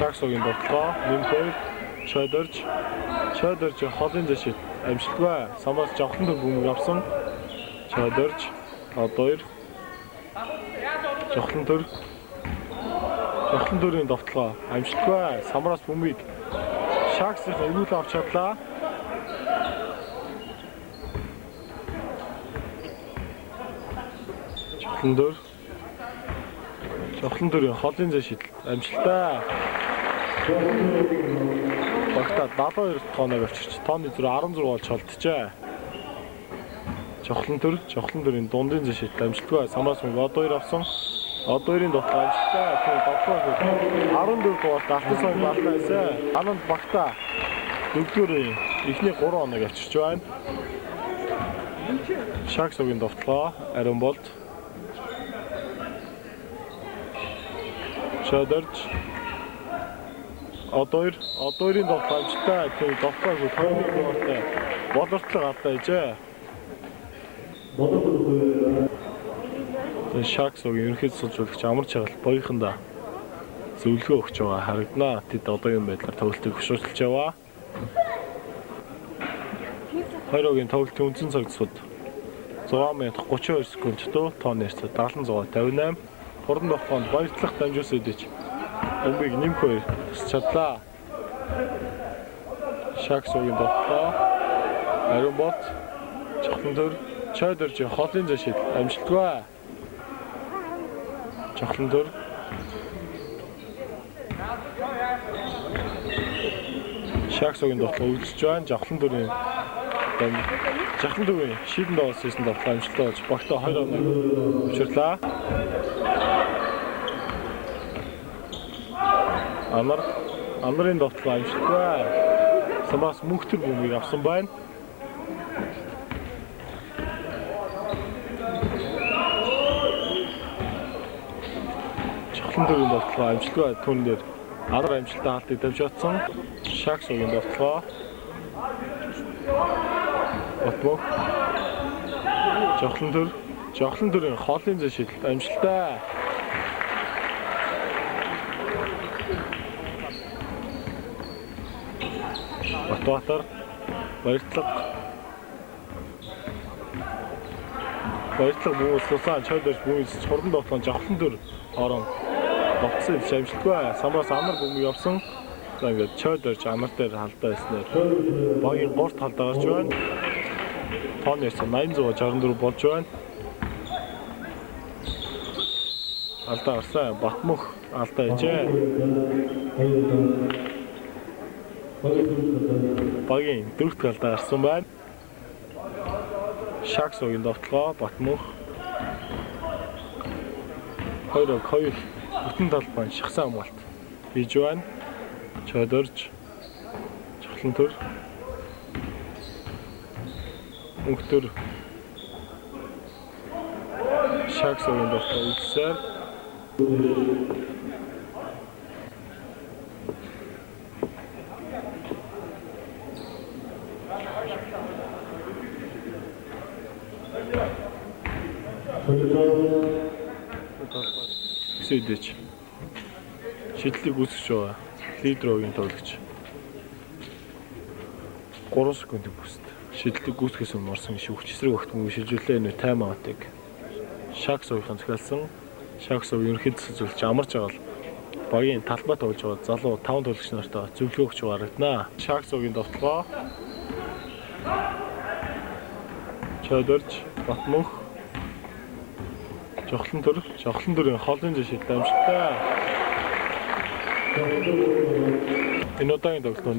Шагсогийн довтлоо нэмхээр чойдорж холын зэшил амжилтгүй самаас жавхан төр бөмбөг авсан чойдорж одоор жавхан төрийн довтлоо амжилтгүй самраас бөмбөг Шагсыг эргүүл авч чадлаа. Жавхан төрийн холын зэшил амжилттай. Багтаа 72 тооноор авчирч тооны зүр 16 болж холдчихэ. Жавхан төрийн дундын зэшил амжилтгүй самраас одоор авсан. Одоорын довтлоо амжилттай. Тэр довтлоо 14 дугаар алтан сая балтаасаа ананд багтаа дөрөвдүгээр эхний 3 хоног авчирч байна. Шагсогийн довтлоо ариун болт чойдорж одоорын довтлоо амжилттай. Тэр довтлоо 2 дугаартай боловсрол гартаа ижээ. Шагсогийн ерөнхийд судалгаач амар чагалт боёхонда зөвлөгөө өгч байгаа харагданаа. Тэд одоогийн байдлаар тоглолтыг хөшөөрлөж яваа. Хоёрын тоглолтын үндсэн цагтсууд 6 минут 32 секундтэй тооны эрсдэл 76-58. Хурдан довтлоонд баярлах дамжуулс өдөж бөмбөгийг нэмхээр тусч чадлаа. Шагсогийн довтлоо ариун болт жавхан төр чойдорж холын зэшил амжилтгүй. Жавхан төр Шагсогийн довтлоо үлдэж байна. Жавхан төрийн шийдэн доос хийсэн довтлоо амжилттай болж багтаа 2 хоног авчирлаа. Амрын довтлоо амжилтгүй. Самаас мөнхтөр бөмбөгийг авсан байна. Жавхан төрийн довтлоо амжилтгүй түүн дээр амар амжилттай хаалтыг дамжуулсан. Шагсогийн довтлоо Отмох жавхан төрийн холын зэшил амжилттай. Батбаатар баярлалаа бүүс сусан чойдорж бүүс хурдан довтлоо жавхан төр орон довтсон амжилтгүй самраас амар бөмбөг явсан. За ингээд чойдорж амар дээр халдаа байснаар багийн горт халдаа гарч байна. Тооны эрсдэл 864 болж байна. Алдаа гарсан Батмөх алдаа ижээ. Багийн дөрөвт алдаа гарсан байна. Шагсогийн довтлоо Батмөх 2-2 бүтэн талбай шахсан хамгаалт хийж байна. Чойдорж жавхан төр мөнхтөр Шагсогийн довтлоо үлдсээр сэдэж шийдлийг үүсгэж байгаа лидерийн тоглогч 3 секундын бүст шийдлийг үүсгэсэн морсон шүүгч эсрэг огт мөн шилжүүлээ энэ тайм аутыг Шагсогийн захиалсан. Шагсов ерөнхийд зөвлөж амарч байгаа л багийн талбай тоглож байгаа залуу 5 тоглогч нартай зөвлөгөө өгч харагдана. Шагсогийн довтлоо чойдорж Батмөх жавхан төрийн холын зэшил амжилттай. Энэ удаагийн тоглолтод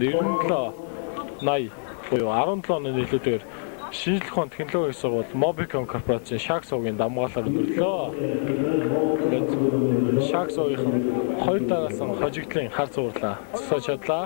97-80 буюу 17 оны нийлүүлэлтээр шинжлэх ухааны технологийн сургууль Mobicom корпорацийн Шагсогийн дамгаалаар өндөрлөө. Шагсогийн хоёр дараасан хожигдлын хар цувралаа цэцэж чадлаа.